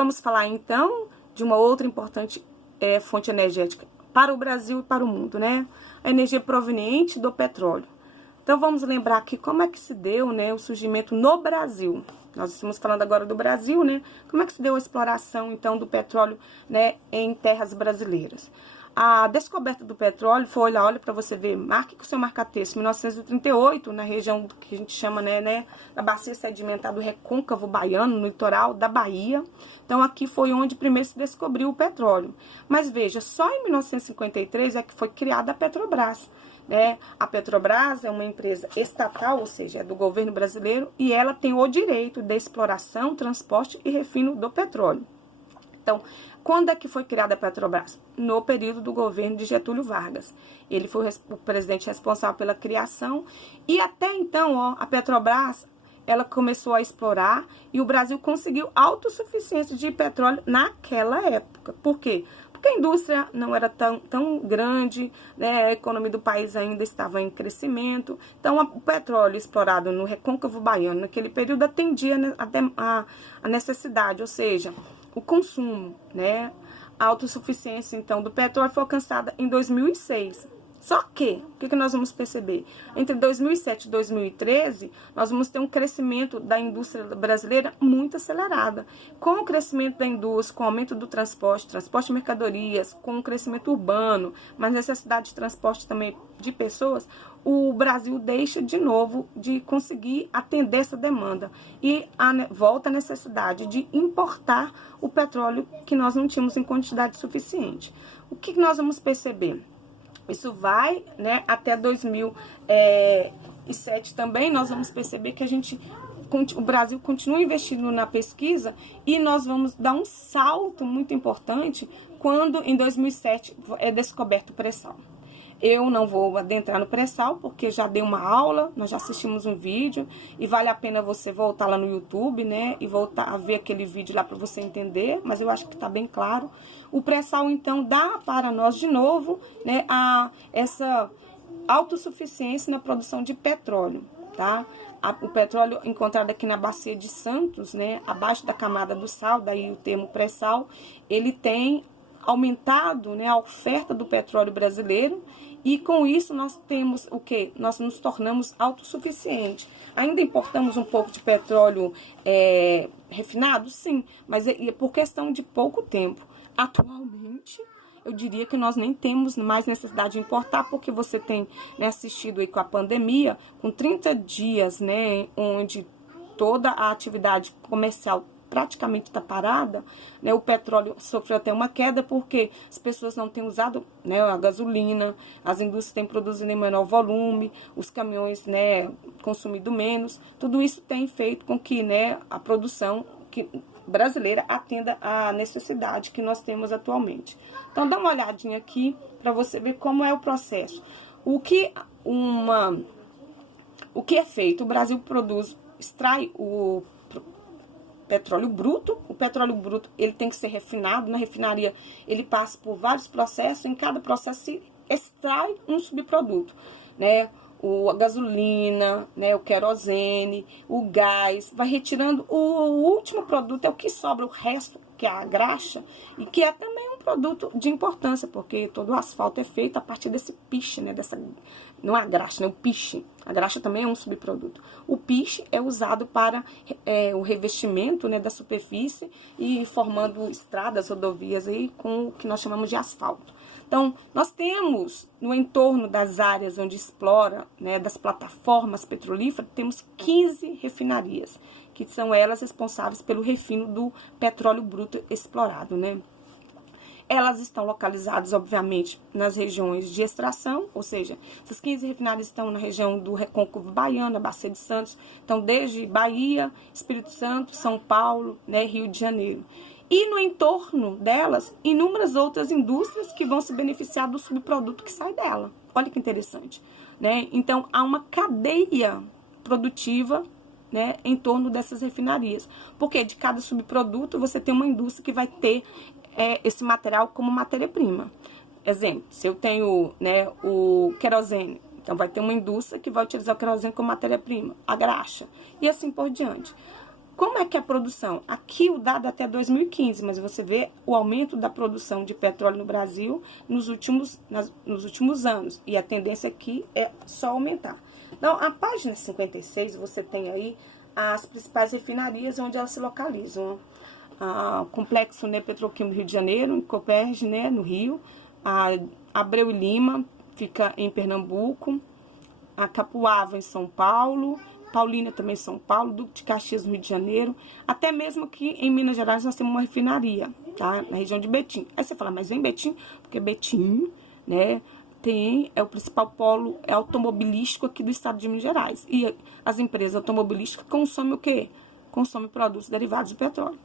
Vamos falar então de uma outra importante fonte energética para o Brasil e para o mundo, né? A energia proveniente do petróleo. Então vamos lembrar aqui como é que se deu, né, o surgimento no Brasil. Nós estamos falando agora do Brasil, né? Como é que se deu a exploração então do petróleo, né, em terras brasileiras? A descoberta do petróleo foi, olha para você ver, marque com o seu marca-texto, 1938, na região do que a gente chama, né, da bacia sedimentar do Recôncavo Baiano, no litoral da Bahia. Então, aqui foi onde primeiro se descobriu o petróleo. Mas veja, só em 1953 é que foi criada a Petrobras. Né? A Petrobras é uma empresa estatal, ou seja, é do governo brasileiro, e ela tem o direito de exploração, transporte e refino do petróleo. Então, quando é que foi criada a Petrobras? No período do governo de Getúlio Vargas. Ele foi o presidente responsável pela criação e até então, ó, a Petrobras, ela começou a explorar e o Brasil conseguiu autossuficiência de petróleo naquela época. Por quê? Porque a indústria não era tão grande, né? A economia do país ainda estava em crescimento. Então, o petróleo explorado no Recôncavo Baiano, naquele período, atendia a necessidade, ou seja, o consumo, né? A autossuficiência, então, do petróleo foi alcançada em 2006. Só que, o que nós vamos perceber? Entre 2007 e 2013, nós vamos ter um crescimento da indústria brasileira muito acelerada. Com o crescimento da indústria, com o aumento do transporte de mercadorias, com o crescimento urbano, mas necessidade de transporte também de pessoas, o Brasil deixa de novo de conseguir atender essa demanda. E volta a necessidade de importar o petróleo que nós não tínhamos em quantidade suficiente. O que nós vamos perceber? Isso vai, né, até 2007 também, nós vamos perceber que o Brasil continua investindo na pesquisa e nós vamos dar um salto muito importante quando em 2007 é descoberto o pré-sal. Eu não vou adentrar no pré-sal porque já dei uma aula, nós já assistimos um vídeo e vale a pena você voltar lá no YouTube, né, e voltar a ver aquele vídeo lá para você entender, mas eu acho que está bem claro. O pré-sal, então, dá para nós de novo, né, essa autossuficiência na produção de petróleo, tá? O petróleo encontrado aqui na bacia de Santos, né, abaixo da camada do sal, daí o termo pré-sal, ele tem aumentado, né, a oferta do petróleo brasileiro e com isso nós temos o quê? Nós nos tornamos autossuficientes. Ainda importamos um pouco de petróleo refinado? Sim, mas é por questão de pouco tempo. Atualmente, eu diria que nós nem temos mais necessidade de importar, porque você tem, né, assistido aí com a pandemia, com 30 dias, né, onde toda a atividade comercial praticamente está parada, né? O petróleo sofreu até uma queda porque as pessoas não têm usado, né, a gasolina, as indústrias têm produzido em menor volume, os caminhões, né, consumido menos. Tudo isso tem feito com que, né, a produção brasileira atenda à necessidade que nós temos atualmente. Então, dá uma olhadinha aqui para você ver como é o processo. O que é feito? O Brasil extrai o petróleo bruto. O petróleo bruto, ele tem que ser refinado. Na refinaria, ele passa por vários processos. Em cada processo se extrai um subproduto, né? A gasolina, né? O querosene, o gás. Vai retirando o último produto, é o que sobra, o resto, que é a graxa, e que é também um produto de importância, porque todo o asfalto é feito a partir desse piche, né? Não é a graxa, né? O piche. A graxa também é um subproduto. O piche é usado para o revestimento, né, da superfície e formando estradas, rodovias aí com o que nós chamamos de asfalto. Então, nós temos no entorno das áreas onde explora, né, das plataformas petrolíferas, temos 15 refinarias, que são elas responsáveis pelo refino do petróleo bruto explorado, né? Elas estão localizadas, obviamente, nas regiões de extração, ou seja, essas 15 refinarias estão na região do Recôncavo Baiano, a Bacia de Santos, então desde Bahia, Espírito Santo, São Paulo, né, Rio de Janeiro. E no entorno delas, inúmeras outras indústrias que vão se beneficiar do subproduto que sai dela. Olha que interessante, né? Então, há uma cadeia produtiva, né, em torno dessas refinarias. Porque de cada subproduto você tem uma indústria que vai ter esse material como matéria-prima. Exemplo, se eu tenho, né, o querosene, então vai ter uma indústria que vai utilizar o querosene como matéria-prima, a graxa, e assim por diante. como é que é a produção? Aqui o dado até 2015, mas você vê o aumento da produção de petróleo no Brasil nos últimos anos. E a tendência aqui é só aumentar. Então, a página 56, você tem aí as principais refinarias onde elas se localizam. O Complexo Petroquímico do Rio de Janeiro, em Copérgia, né, no Rio. A Abreu e Lima, fica em Pernambuco. A Capuava, em São Paulo. Paulínia, também em São Paulo. Duque de Caxias, no Rio de Janeiro. Até mesmo aqui em Minas Gerais nós temos uma refinaria, tá? Na região de Betim. Aí você fala, mas em Betim? Porque Betim, né, é o principal polo automobilístico aqui do estado de Minas Gerais. E as empresas automobilísticas consomem o quê? Consomem produtos derivados do petróleo.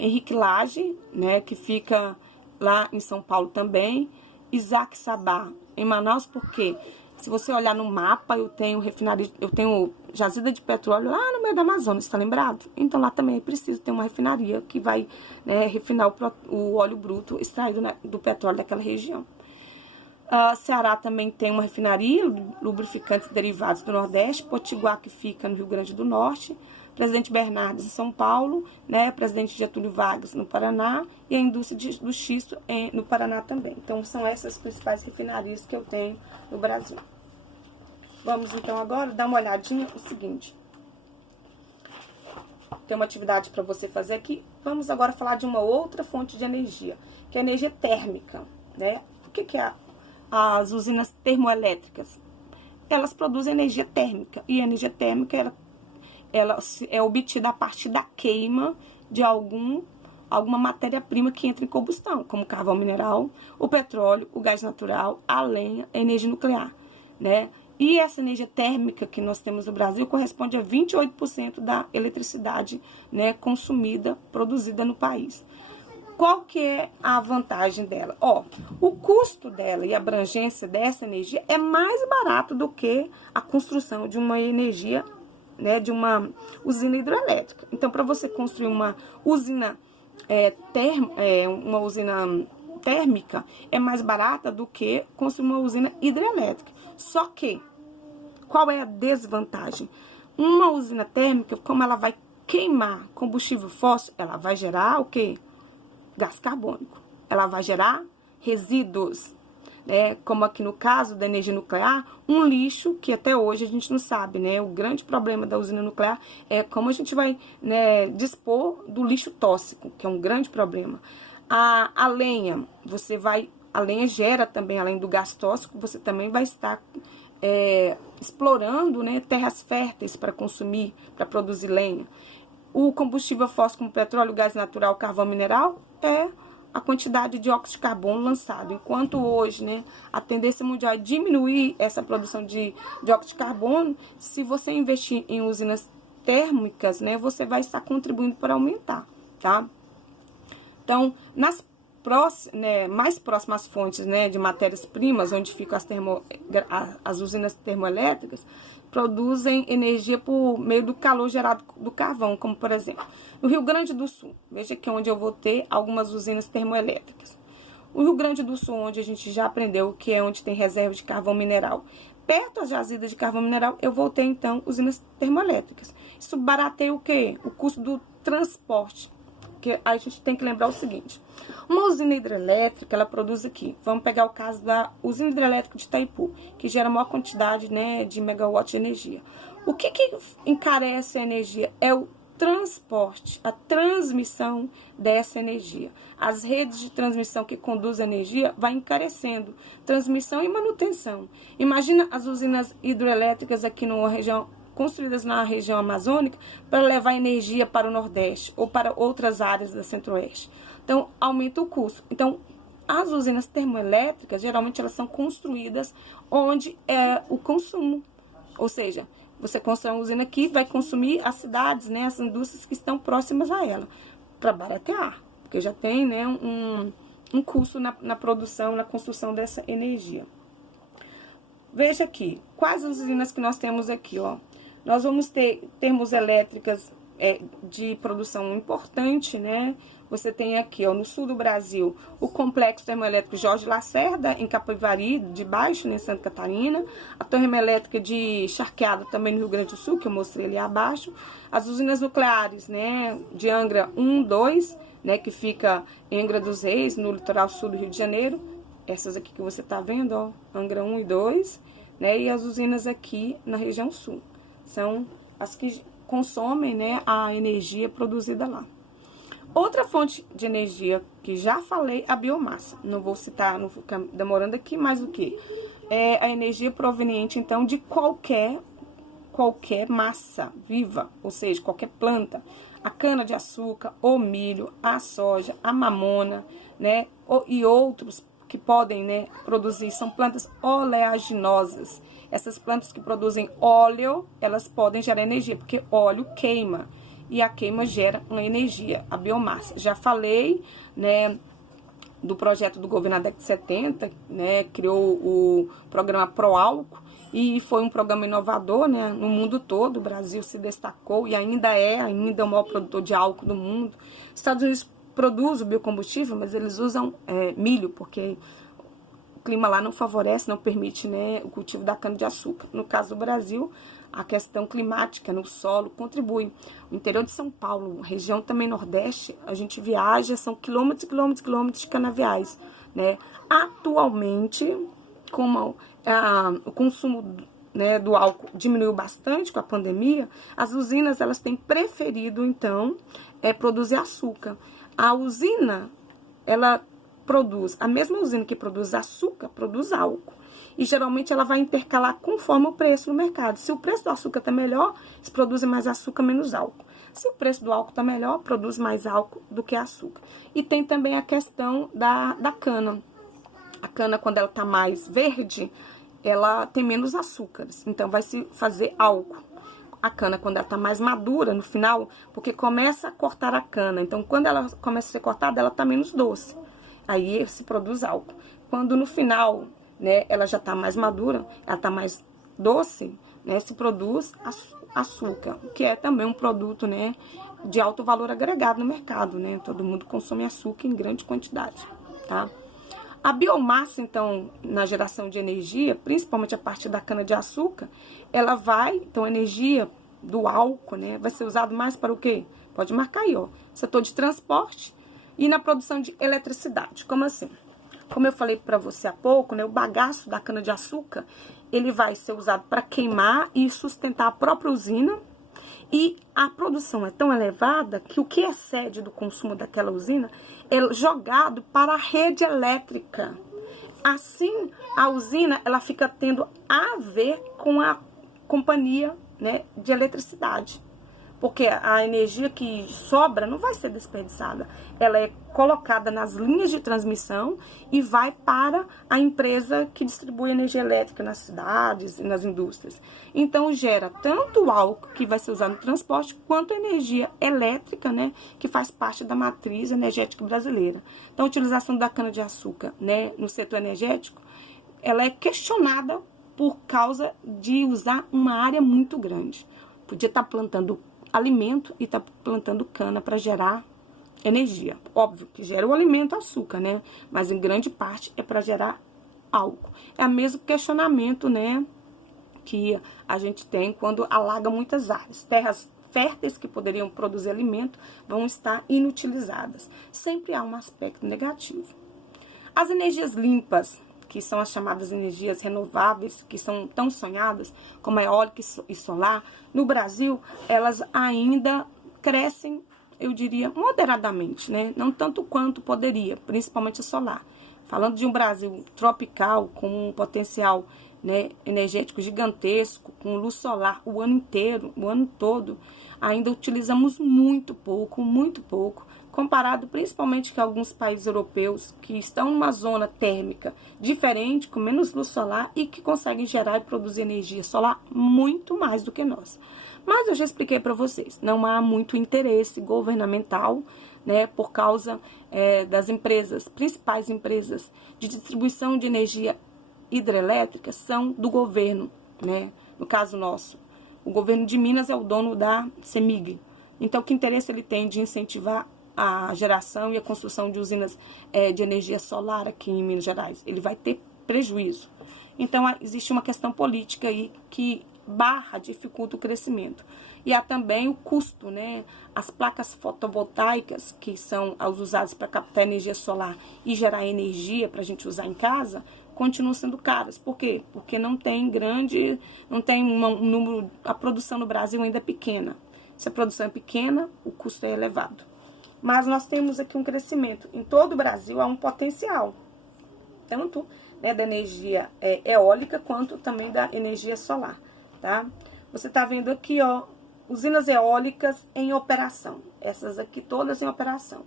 Henrique Lage, né, que fica lá em São Paulo também. Isaac Sabá, em Manaus, porque se você olhar no mapa, eu tenho jazida de petróleo lá no meio da Amazônia, está lembrado? Então lá também é preciso ter uma refinaria que vai, né, refinar o óleo bruto extraído, né, do petróleo daquela região. Ceará também tem uma refinaria, lubrificantes derivados do Nordeste. Potiguar, que fica no Rio Grande do Norte. Presidente Bernardes, em São Paulo, né? Presidente Getúlio Vargas, no Paraná. E a indústria do xisto no Paraná também. Então, são essas as principais refinarias que eu tenho no Brasil. Vamos, então, agora dar uma olhadinha no seguinte. Tem uma atividade para você fazer aqui. Vamos agora falar de uma outra fonte de energia, que é a energia térmica, né? O que é as usinas termoelétricas? Elas produzem energia térmica. E a energia térmica, ela é obtida a partir da queima de alguma matéria-prima que entra em combustão, como o carvão mineral, o petróleo, o gás natural, a lenha, a energia nuclear, né? E essa energia térmica que nós temos no Brasil corresponde a 28% da eletricidade, né, consumida, produzida no país. Qual que é a vantagem dela? O custo dela e a abrangência dessa energia é mais barato do que a construção de uma energia, né, de uma usina hidrelétrica. Então, para você construir uma usina térmica, é mais barata do que construir uma usina hidrelétrica. Só que, qual é a desvantagem? Uma usina térmica, como ela vai queimar combustível fóssil, ela vai gerar o quê? Gás carbônico. Ela vai gerar resíduos, né? Como aqui no caso da energia nuclear, um lixo que até hoje a gente não sabe, né? O grande problema da usina nuclear é como a gente vai, né, dispor do lixo tóxico, que é um grande problema. A lenha, a lenha gera também, além do gás tóxico, você também vai estar explorando, né, terras férteis para consumir, para produzir lenha. O combustível fóssil, como petróleo, gás natural, carvão mineral, é a quantidade de dióxido de carbono lançado. Enquanto hoje, né, a tendência mundial é diminuir essa produção de dióxido de carbono, se você investir em usinas térmicas, né, você vai estar contribuindo para aumentar, tá? Então, nas mais próximas fontes, né, de matérias-primas, onde ficam as usinas termoelétricas, produzem energia por meio do calor gerado do carvão, como por exemplo, no Rio Grande do Sul. Veja aqui onde eu vou ter algumas usinas termoelétricas. O Rio Grande do Sul, onde a gente já aprendeu que é onde tem reserva de carvão mineral. Perto das jazidas de carvão mineral, eu vou ter então usinas termoelétricas. Isso barateia o quê? O custo do transporte. Porque a gente tem que lembrar o seguinte: uma usina hidrelétrica, ela produz aqui, vamos pegar o caso da usina hidrelétrica de Itaipu, que gera maior quantidade, né, de megawatt de energia. O que encarece a energia? É o transporte, a transmissão dessa energia. As redes de transmissão que conduzem a energia vai encarecendo, transmissão e manutenção. Imagina as usinas hidrelétricas aqui numa região, construídas na região amazônica, para levar energia para o Nordeste ou para outras áreas da Centro-Oeste. Então, aumenta o custo. Então, as usinas termoelétricas, geralmente, elas são construídas onde é o consumo. Ou seja, você constrói uma usina aqui, vai consumir as cidades, né, as indústrias que estão próximas a ela, para baratear, porque já tem, né, um custo na produção, na construção dessa energia. Veja aqui, quais usinas que nós temos aqui, ó. Nós vamos ter termoelétricas de produção importante, né? Você tem aqui, ó, no sul do Brasil, o Complexo Termoelétrico Jorge Lacerda, em Capivari de Baixo, né, em Santa Catarina. A Termoelétrica de Charqueada, também no Rio Grande do Sul, que eu mostrei ali abaixo. As usinas nucleares, né, de Angra 1, 2, né, que fica em Angra dos Reis, no litoral sul do Rio de Janeiro. Essas aqui que você tá vendo, ó, Angra 1 e 2, né, e as usinas aqui na região sul. São as que consomem, né, a energia produzida lá. Outra fonte de energia que já falei, a biomassa. Não vou citar, não vou ficar demorando aqui, mas o que? É a energia proveniente, então, de qualquer massa viva, ou seja, qualquer planta. A cana-de-açúcar, o milho, a soja, a mamona, né? E outros que podem, né, produzir, são plantas oleaginosas. Essas plantas que produzem óleo, elas podem gerar energia, porque óleo queima. E a queima gera uma energia, a biomassa. Já falei, né, do projeto do governo na década de 70, né, criou o programa Proálcool, e foi um programa inovador, né, no mundo todo. O Brasil se destacou e ainda o maior produtor de álcool do mundo. Os Estados Unidos produzem o biocombustível, mas eles usam milho, porque o clima lá não favorece, não permite, né, o cultivo da cana-de-açúcar. No caso do Brasil, a questão climática no solo contribui. O interior de São Paulo, região também nordeste, a gente viaja, são quilômetros e quilômetros e quilômetros de canaviais, né? Atualmente, como o consumo, né, do álcool diminuiu bastante com a pandemia, as usinas elas têm preferido, então, produzir açúcar. A usina, ela produz, a mesma usina que produz açúcar, produz álcool. E geralmente ela vai intercalar conforme o preço no mercado. Se o preço do açúcar está melhor, se produz mais açúcar, menos álcool. Se o preço do álcool está melhor, produz mais álcool do que açúcar. E tem também a questão da cana. A cana, quando ela está mais verde, ela tem menos açúcares. Então, vai se fazer álcool. A cana, quando ela está mais madura, no final, porque começa a cortar a cana. Então, quando ela começa a ser cortada, ela está menos doce. Aí se produz álcool. Quando no final, né, ela já está mais madura, ela está mais doce, né, se produz açúcar, que é também um produto, né, de alto valor agregado no mercado, né, todo mundo consome açúcar em grande quantidade, tá? A biomassa, então, na geração de energia, principalmente a partir da cana-de-açúcar, ela vai, então, a energia do álcool, né, vai ser usado mais para o quê? Pode marcar aí, ó, setor de transporte e na produção de eletricidade. Como assim? Como eu falei para você há pouco, né, o bagaço da cana-de-açúcar, ele vai ser usado para queimar e sustentar a própria usina. E a produção é tão elevada que o que excede do consumo daquela usina é jogado para a rede elétrica. Assim, a usina ela fica tendo a ver com a companhia, né, de eletricidade. Porque a energia que sobra não vai ser desperdiçada. Ela é colocada nas linhas de transmissão e vai para a empresa que distribui energia elétrica nas cidades e nas indústrias. Então, gera tanto o álcool que vai ser usado no transporte, quanto a energia elétrica, né, que faz parte da matriz energética brasileira. Então, a utilização da cana-de-açúcar, né, no setor energético, ela é questionada por causa de usar uma área muito grande. Podia estar plantando alimento e tá plantando cana para gerar energia. Óbvio que gera o alimento açúcar, né? Mas em grande parte é para gerar álcool. É o mesmo questionamento, né, que a gente tem quando alaga muitas áreas. Terras férteis que poderiam produzir alimento vão estar inutilizadas. Sempre há um aspecto negativo. As energias limpas, que são as chamadas energias renováveis, que são tão sonhadas, como a eólica e solar, no Brasil, elas ainda crescem, eu diria, moderadamente, né? Não tanto quanto poderia, principalmente a solar. Falando de um Brasil tropical, com um potencial, né, energético gigantesco, com luz solar o ano inteiro, o ano todo, ainda utilizamos muito pouco, comparado principalmente com alguns países europeus que estão numa zona térmica diferente, com menos luz solar e que conseguem gerar e produzir energia solar muito mais do que nós. Mas eu já expliquei para vocês, não há muito interesse governamental, né, por causa das empresas, principais empresas de distribuição de energia hidrelétrica são do governo, né, no caso nosso. O governo de Minas é o dono da CEMIG, Então, que interesse ele tem de incentivar a geração e a construção de usinas de energia solar aqui em Minas Gerais? Ele vai ter prejuízo. Então, existe uma questão política aí que dificulta o crescimento. E há também o custo, né? As placas fotovoltaicas, que são as usadas para captar energia solar e gerar energia para a gente usar em casa, continuam sendo caras. Por quê? Porque não tem um número, a produção no Brasil ainda é pequena. Se a produção é pequena, o custo é elevado. Mas nós temos aqui um crescimento. Em todo o Brasil há um potencial, tanto da energia eólica, quanto também da energia solar, tá? Você tá vendo aqui, ó, usinas eólicas em operação. Essas aqui todas em operação.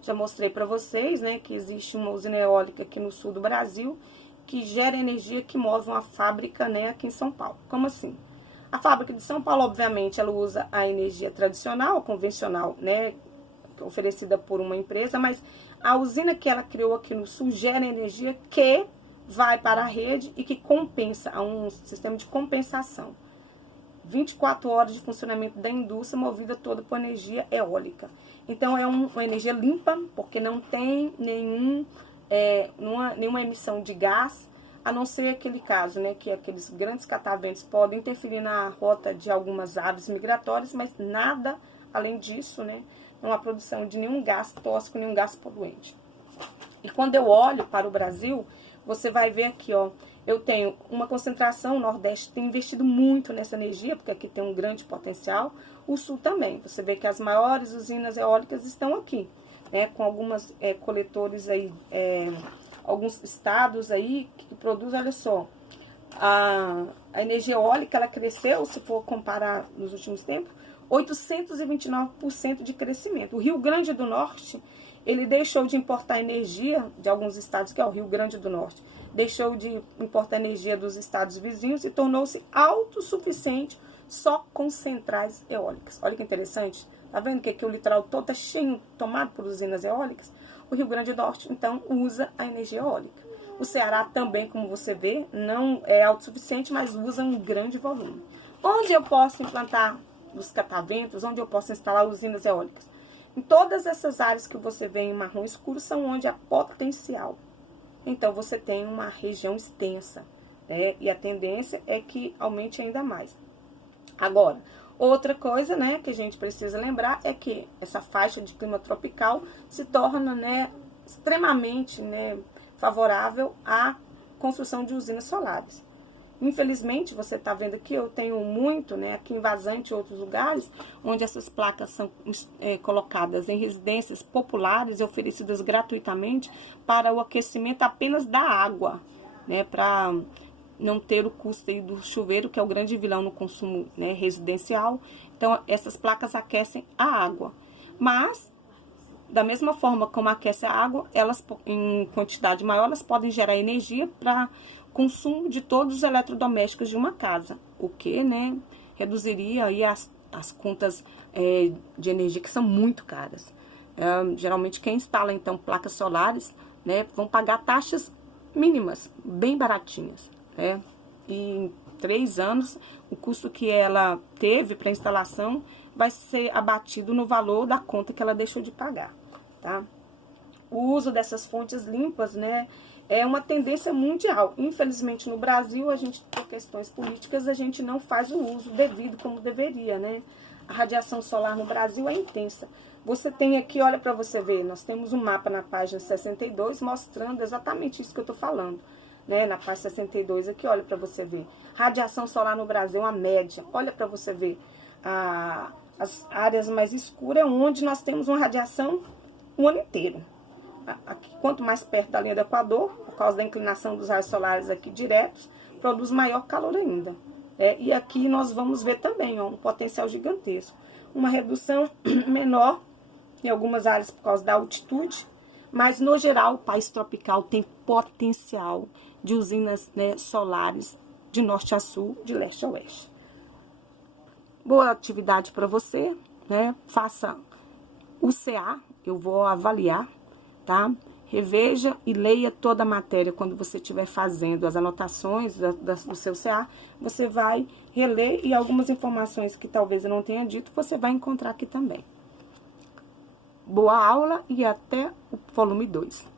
Já mostrei para vocês, né, que existe uma usina eólica aqui no sul do Brasil, que gera energia que move uma fábrica, né, aqui em São Paulo. Como assim? A fábrica de São Paulo, obviamente, ela usa a energia tradicional, convencional, né, oferecida por uma empresa, mas a usina que ela criou aqui no sul gera energia que vai para a rede e que compensa, a um sistema de compensação. 24 horas de funcionamento da indústria movida toda por energia eólica. Então, é uma energia limpa, porque não tem nenhuma emissão de gás, a não ser aquele caso, né, que aqueles grandes cataventos podem interferir na rota de algumas aves migratórias, mas nada além disso, né, não há produção de nenhum gás tóxico, nenhum gás poluente. E quando eu olho para o Brasil, você vai ver aqui, ó, eu tenho uma concentração, o Nordeste tem investido muito nessa energia, porque aqui tem um grande potencial, o Sul também. Você vê que as maiores usinas eólicas estão aqui, né, com algumas coletores aí, alguns estados aí que produzem, olha só, a energia eólica, ela cresceu, se for comparar nos últimos tempos, 829% de crescimento. O Rio Grande do Norte, ele deixou de importar energia de alguns estados, que é o Rio Grande do Norte, deixou de importar energia dos estados vizinhos e tornou-se autossuficiente só com centrais eólicas. Olha que interessante. Tá vendo que aqui o litoral todo está cheio, tomado por usinas eólicas? O Rio Grande do Norte, então, usa a energia eólica. O Ceará também, como você vê, não é autossuficiente, mas usa um grande volume. Onde eu posso implantar os cataventos, onde eu posso instalar usinas eólicas? Em todas essas áreas que você vê em marrom escuro são onde há potencial. Então, você tem uma região extensa, né? E a tendência é que aumente ainda mais. Agora, outra coisa, né, que a gente precisa lembrar é que essa faixa de clima tropical se torna, né, extremamente, né, favorável à construção de usinas solares. Infelizmente, você está vendo aqui, eu tenho muito, né, aqui em Vazante e outros lugares, onde essas placas são colocadas em residências populares e oferecidas gratuitamente para o aquecimento apenas da água, né, para não ter o custo aí do chuveiro, que é o grande vilão no consumo, né, residencial. Então, essas placas aquecem a água. Mas, da mesma forma como aquece a água, elas, em quantidade maior, elas podem gerar energia para consumo de todos os eletrodomésticos de uma casa, o que, né, reduziria aí as contas de energia, que são muito caras. Geralmente, quem instala, então, placas solares, né, vão pagar taxas mínimas, bem baratinhas, né? E em 3 anos, o custo que ela teve para instalação vai ser abatido no valor da conta que ela deixou de pagar, tá? O uso dessas fontes limpas, né, é uma tendência mundial. Infelizmente, no Brasil, a gente, por questões políticas, a gente não faz o uso devido como deveria, né? A radiação solar no Brasil é intensa. Você tem aqui, olha para você ver, nós temos um mapa na página 62 mostrando exatamente isso que eu tô falando, né? Na página 62 aqui, olha para você ver. Radiação solar no Brasil, uma média. Olha para você ver. As áreas mais escuras é onde nós temos uma radiação o ano inteiro. Aqui, quanto mais perto da linha do Equador, por causa da inclinação dos raios solares aqui diretos, produz maior calor ainda. E aqui nós vamos ver também, ó, um potencial gigantesco. Uma redução menor em algumas áreas por causa da altitude, mas no geral o país tropical tem potencial de usinas, né, solares de norte a sul, de leste a oeste. Boa atividade para você, né? Faça o CA, eu vou avaliar, tá? Reveja e leia toda a matéria quando você estiver fazendo as anotações do seu CA. Você vai reler e algumas informações que talvez eu não tenha dito, você vai encontrar aqui também. Boa aula e até o volume 2.